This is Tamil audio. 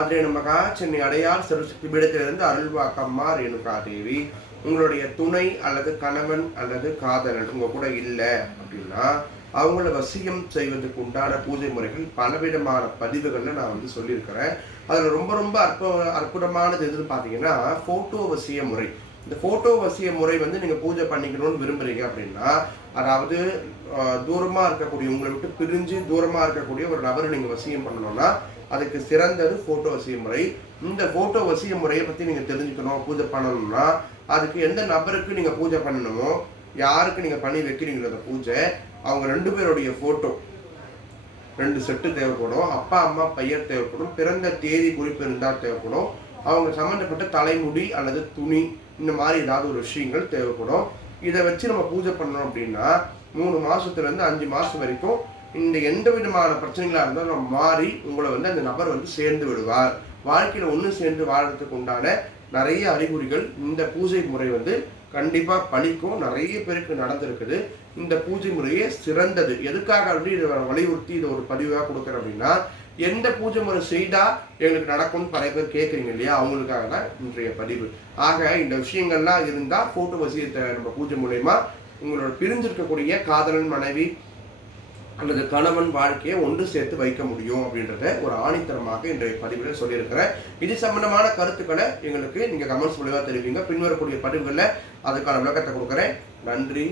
நமகா சென்னை அடையார் சரஸ்வதி பீடத்திலிருந்து அருள்வாக்கம்மா ரேணுகா தேவி. உங்களுடைய துணை அல்லது கணவன் அல்லது காதலன் உங்க கூட இல்லை அப்படின்னா அவங்கள வசியம் செய்வதற்கு உண்டான பூஜை முறைகள் பலவிதமான பதிவுகள்ல நான் சொல்லியிருக்கிறேன். அதுல ரொம்ப ரொம்ப அற்புதமானது எதுன்னு பாத்தீங்கன்னா போட்டோ வசிய முறை. இந்த போட்டோ வசிய முறை நீங்க பூஜை பண்ணிக்கணும்னு விரும்புறீங்க அப்படின்னா, அதாவது தூரமா இருக்கக்கூடிய உங்களை விட்டு பிரிஞ்சு தூரமா இருக்கக்கூடிய ஒரு நபரை நீங்க வசியம் பண்ணணும்னா அதுக்கு சிறந்தது போட்டோ வசிய முறை. இந்த போட்டோ வசிய முறையை பத்தி நீங்க தெரிஞ்சுக்கணும். பூஜை பண்ணணும்னா அதுக்கு எந்த நபருக்கு நீங்க பூஜை பண்ணணுமோ, யாருக்கு நீங்க பண்ணி வைக்கிறீங்களோ அந்த பூஜை, அவங்க 2 பேருடைய போட்டோ 2 செட்டு தேவைப்படும். அப்பா அம்மா பெயர் தேவைப்படும். பிறந்த தேதி குறிப்பு இருந்தால் தேவைப்படும். அவங்க சம்பந்தப்பட்ட தலைமுடி அல்லது துணி இந்த மாதிரி ஏதாவது ஒரு விஷயங்கள் தேவைப்படும். இதை வச்சு நம்ம பூஜை பண்ணோம் அப்படின்னா 3 மாசத்துல இருந்து 5 மாசம் வரைக்கும் இந்த எந்த விதமான பிரச்சனைகளா இருந்தாலும் நம்ம மாறி உங்களை அந்த நபர் சேர்ந்து விடுவார். வாழ்க்கையில ஒன்று சேர்ந்து வாழ்றதுக்கு உண்டான நிறைய அறிகுறிகள் இந்த பூஜை முறை கண்டிப்பா பலிக்கும். நிறைய பேருக்கு நடந்திருக்குது. இந்த பூஜை முறையே சிறந்தது. எதுக்காக இதை வலியுறுத்தி இதை ஒரு பதிவாக கொடுக்குறேன் அப்படின்னா, எந்த பூஜை முறை செய்தா எங்களுக்கு நடக்கும்னு பல பேர் கேட்குறீங்க இல்லையா, அவங்களுக்காக தான் இன்றைய பதிவு. ஆக இந்த விஷயங்கள்லாம் இருந்தா போட்டோ வசியத்தை நம்ம பூஜை மூலயமா உங்களோட பிரிஞ்சிருக்கக்கூடிய காதலன் மனைவி அல்லது கணவன் வாழ்க்கையை ஒன்று சேர்த்து வைக்க முடியும் அப்படின்றத ஒரு ஆணித்தரமாக இன்றைய பதிவில் சொல்லியிருக்கிறேன். இது சம்பந்தமான கருத்துக்களை எங்களுக்கு நீங்க கமெண்ட்ஸ் மூலமா தெரிவிங்க. பின்வரக்கூடிய பதிவுகளில் அதுக்கான விளக்கத்தை கொடுக்குறேன். நன்றி.